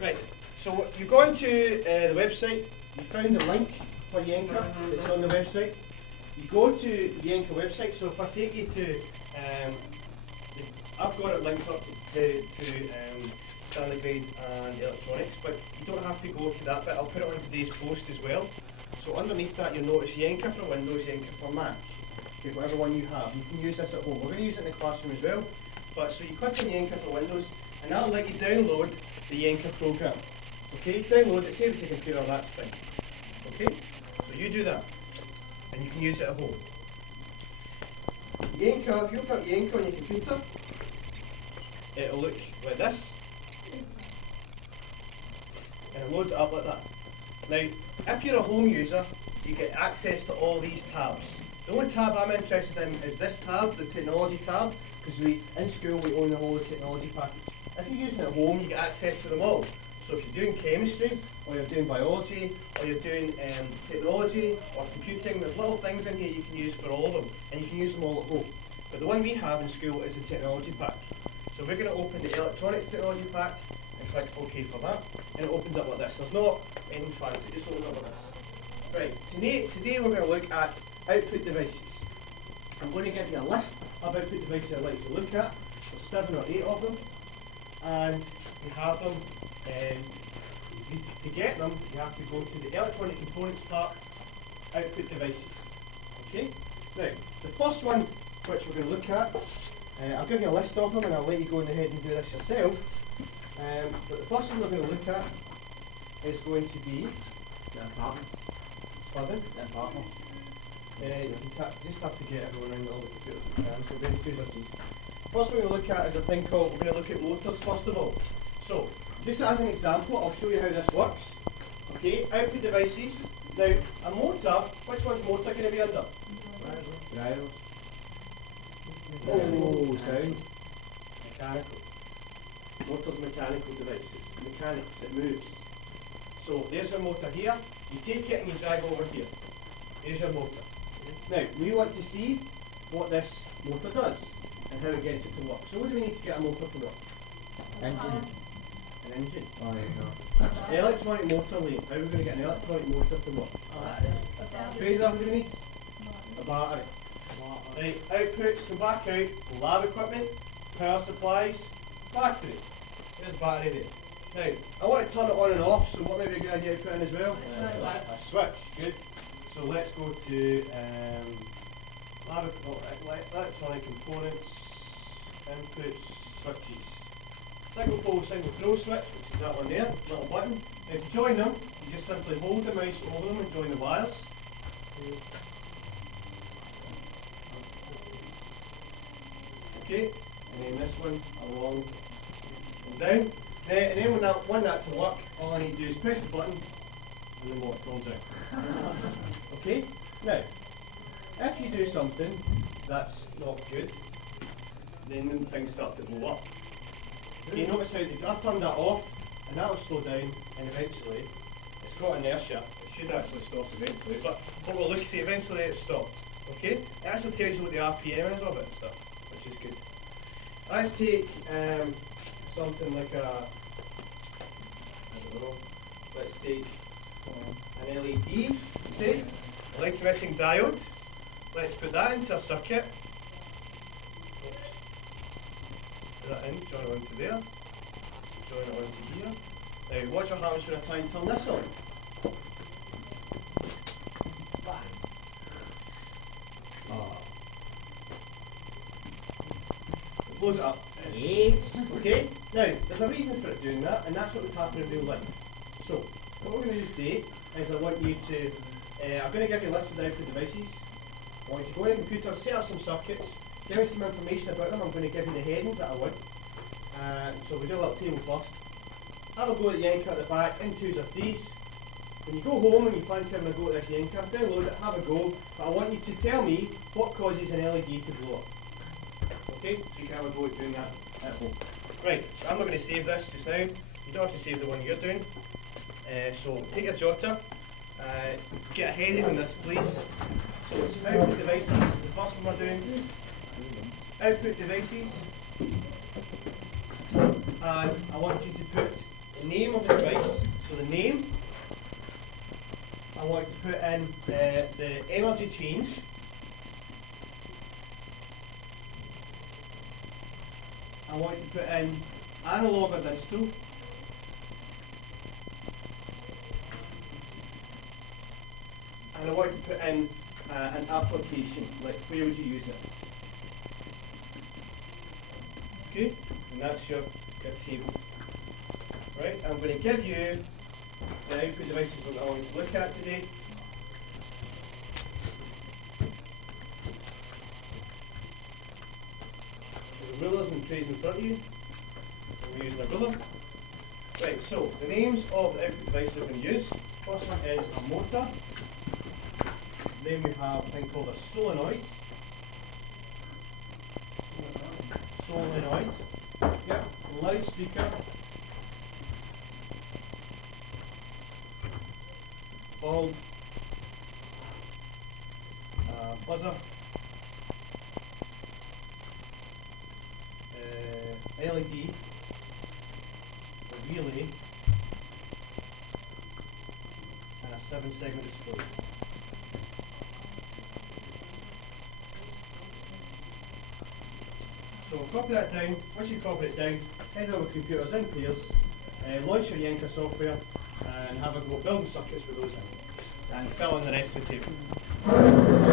Right, so you go into the website, you found the link for Yenka, it's on the website. You go to the Yenka website, so if I take you to, I've got it linked up to standard grade and electronics, but you don't have to go to that bit. I'll put it on today's post as well. So underneath that you'll notice Yenka for Windows, Yenka for Mac. Okay, whatever one you have, you can use this at home. We're going to use it in the classroom as well. But so you click on Yenka for Windows, and that'll let you download the Yenka program. Okay, download it, save it to your computer, that's fine. Okay, so you do that, and you can use it at home. Yenka, if you open up Yenka on your computer, it'll look like this. And it loads it up like that. Now, if you're a home user, you get access to all these tabs. The only tab I'm interested in is this tab, the technology tab, because in school we own the whole technology package. If you're using it at home, you get access to them all. So if you're doing chemistry, or you're doing biology, or you're doing technology, or computing, there's little things in here you can use for all of them, and you can use them all at home. But the one we have in school is the technology pack. So we're going to open the electronics technology pack, and click OK for that, and it opens up like this. There's not anything fancy, it just opens up like this. Right, today we're going to look at output devices. I'm going to give you a list of output devices I'd like you to look at. There's 7 or 8 of them, and you have them. To get them, you have to go to the electronic components part, output devices. Okay? Now, the first one which we're going to look at, I'll give you a list of them and I'll let you go ahead and do this yourself. But the first one we're going to look at is going to be the apartment. Pardon? The apartment. You just have to get everyone in all the computers we can, so we're going to do these. First one we're going to look at is a thing called, we're going to look at motors first of all. So, just as an example, I'll show you how this works. Okay, output devices. Now, a motor, which one's motor going to be under? Drive. Oh, sound. Mechanical. Motor's mechanical devices. Mechanics, it moves. So, there's your motor here. You take it and you drag over here. There's your motor. Now, we want to see what this motor does and how it gets it to work. So what do we need to get a motor to work? Engine. An engine. Oh, there you An electronic motor lane. How are we going to get an electronic motor to work? Fraser, what do we need? A battery. Right, outputs come back out, lab equipment, power supplies, battery. There's battery there. Now, I want to turn it on and off, so what may be a good idea to put in as well? A switch, good. So let's go to electronic components, inputs, switches. Single pole, single throw switch, which is that one there, little button. Now to join them, you just simply hold the mouse over them and join the wires. Okay, and then this one along and down. And then when I want that to work, all I need to do is press the button and the motor comes out. Okay? Now, if you do something that's not good, then things start to blow up. Okay, notice how I've turned that off, and that'll slow down, and eventually, it's got inertia. It should actually stop eventually, but what we'll look at, eventually it stopped. Okay? It actually tells you what the RPM is of it and stuff, which is good. Let's take something like let's take an LED, say, light emitting diode. Let's put that into a circuit. Put that in, join it onto there, join it onto here. Now watch what happens when I try and turn this on. It blows it up. Yes. Okay, now there's a reason for it doing that, and that's what would happen in real life. So, what we're going to do today is I want you to, I'm going to give you a list of the output devices. I want you to go on your computer, set up some circuits, give me some information about them. I'm going to give you the headings that I want. So we do a little table first. Have a go at Yenka at the back, in 2s or 3s. When you go home and you fancy having a go at this Yenka, download it, have a go, but I want you to tell me what causes an LED to blow up. Okay, so you can have a go at doing that at home. Right, so I'm not going to save this just now. You don't have to save the one you're doing. So take your jotter, get a heading on this please. So it's output devices, is the first one we're doing. Output devices. And I want you to put the name of the device. So the name, I want to put in the energy change. I want to put in analog or digital. And I want to put in an application, like where would you use it? Okay, and that's your table. Right, I'm going to give you the output devices we're going to look at today. The rulers and trays in front of you. We're using a ruler. Right, so the names of the output devices we're going to use. First one is a motor. Then we have a thing called a solenoid. Solenoid. Yep. Loudspeaker. Bulb. Buzzer. LED. A relay. And a 7-segment display. So we'll copy that down. Once you copy it down, head over to computers in pairs, launch your Yenka software, and have a go building circuits with those in, and fill in the rest of the table.